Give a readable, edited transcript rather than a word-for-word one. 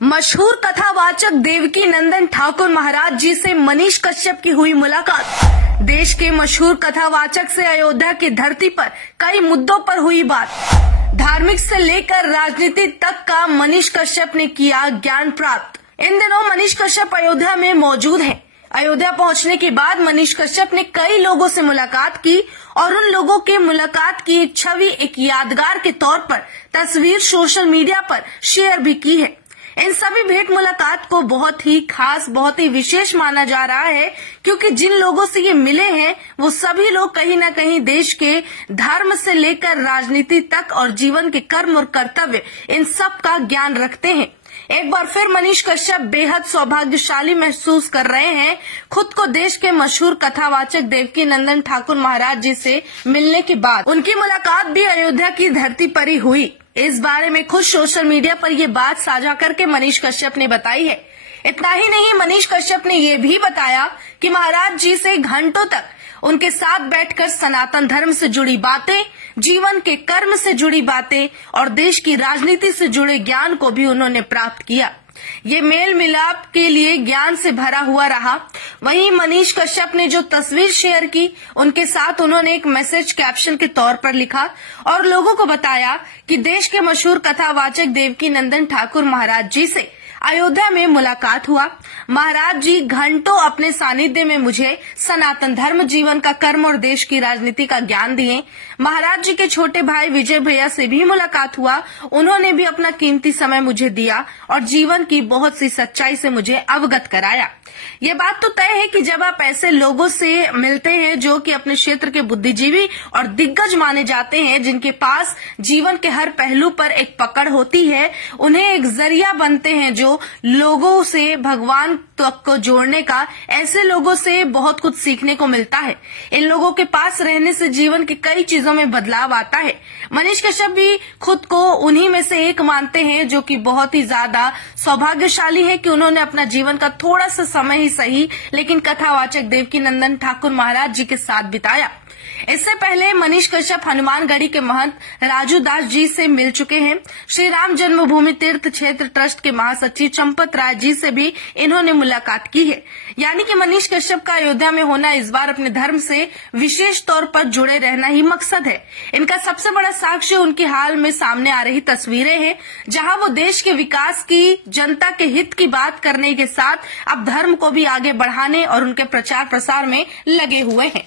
मशहूर कथावाचक देवकी नंदन ठाकुर महाराज जी से मनीष कश्यप की हुई मुलाकात। देश के मशहूर कथावाचक से अयोध्या की धरती पर कई मुद्दों पर हुई बात। धार्मिक से लेकर राजनीति तक का मनीष कश्यप ने किया ज्ञान प्राप्त। इन दिनों मनीष कश्यप अयोध्या में मौजूद हैं। अयोध्या पहुंचने के बाद मनीष कश्यप ने कई लोगों से मुलाकात की और उन लोगों के मुलाकात की एक छवि एक यादगार के तौर पर तस्वीर सोशल मीडिया पर शेयर भी की है। इन सभी भेंट मुलाकात को बहुत ही खास, बहुत ही विशेष माना जा रहा है, क्योंकि जिन लोगों से ये मिले हैं वो सभी लोग कहीं न कहीं देश के धर्म से लेकर राजनीति तक और जीवन के कर्म और कर्तव्य इन सब का ज्ञान रखते हैं। एक बार फिर मनीष कश्यप बेहद सौभाग्यशाली महसूस कर रहे हैं खुद को देश के मशहूर कथावाचक देवकी नंदन ठाकुर महाराज जी से मिलने के बाद। उनकी मुलाकात भी अयोध्या की धरती पर ही हुई। इस बारे में खुद सोशल मीडिया पर ये बात साझा करके मनीष कश्यप ने बताई है। इतना ही नहीं, मनीष कश्यप ने ये भी बताया कि महाराज जी से घंटों तक उनके साथ बैठकर सनातन धर्म से जुड़ी बातें, जीवन के कर्म से जुड़ी बातें और देश की राजनीति से जुड़े ज्ञान को भी उन्होंने प्राप्त किया। ये मेल मिलाप के लिए ज्ञान से भरा हुआ रहा। वहीं मनीष कश्यप ने जो तस्वीर शेयर की, उनके साथ उन्होंने एक मैसेज कैप्शन के तौर पर लिखा और लोगों को बताया कि देश के मशहूर कथावाचक देवकी नंदन ठाकुर महाराज जी से अयोध्या में मुलाकात हुआ। महाराज जी घंटों अपने सानिध्य में मुझे सनातन धर्म, जीवन का कर्म और देश की राजनीति का ज्ञान दिए। महाराज जी के छोटे भाई विजय भैया से भी मुलाकात हुआ। उन्होंने भी अपना कीमती समय मुझे दिया और जीवन की बहुत सी सच्चाई से मुझे अवगत कराया। ये बात तो तय है कि जब आप ऐसे लोगों से मिलते हैं जो कि अपने क्षेत्र के बुद्धिजीवी और दिग्गज माने जाते हैं, जिनके पास जीवन के हर पहलू पर एक पकड़ होती है, उन्हें एक जरिया बनते हैं जो लोगों से भगवान तक को जोड़ने का, ऐसे लोगों से बहुत कुछ सीखने को मिलता है। इन लोगों के पास रहने से जीवन की कई चीजों में बदलाव आता है। मनीष कश्यप भी खुद को उन्हीं में से एक मानते हैं जो कि बहुत ही ज्यादा सौभाग्यशाली है कि उन्होंने अपना जीवन का थोड़ा सा समय ही सही लेकिन कथावाचक देवकी नंदन ठाकुर महाराज जी के साथ बिताया। इससे पहले मनीष कश्यप हनुमानगढ़ी के महंत राजू दास जी से मिल चुके हैं। श्री राम जन्मभूमि तीर्थ क्षेत्र ट्रस्ट के महासचिव चंपत राय जी से भी इन्होंने मुलाकात की है। यानी कि मनीष कश्यप का अयोध्या में होना इस बार अपने धर्म से विशेष तौर पर जुड़े रहना ही मकसद है। इनका सबसे बड़ा साक्ष्य उनकी हाल में सामने आ रही तस्वीरें हैं, जहां वो देश के विकास की, जनता के हित की बात करने के साथ अब धर्म को भी आगे बढ़ाने और उनके प्रचार प्रसार में लगे हुए हैं।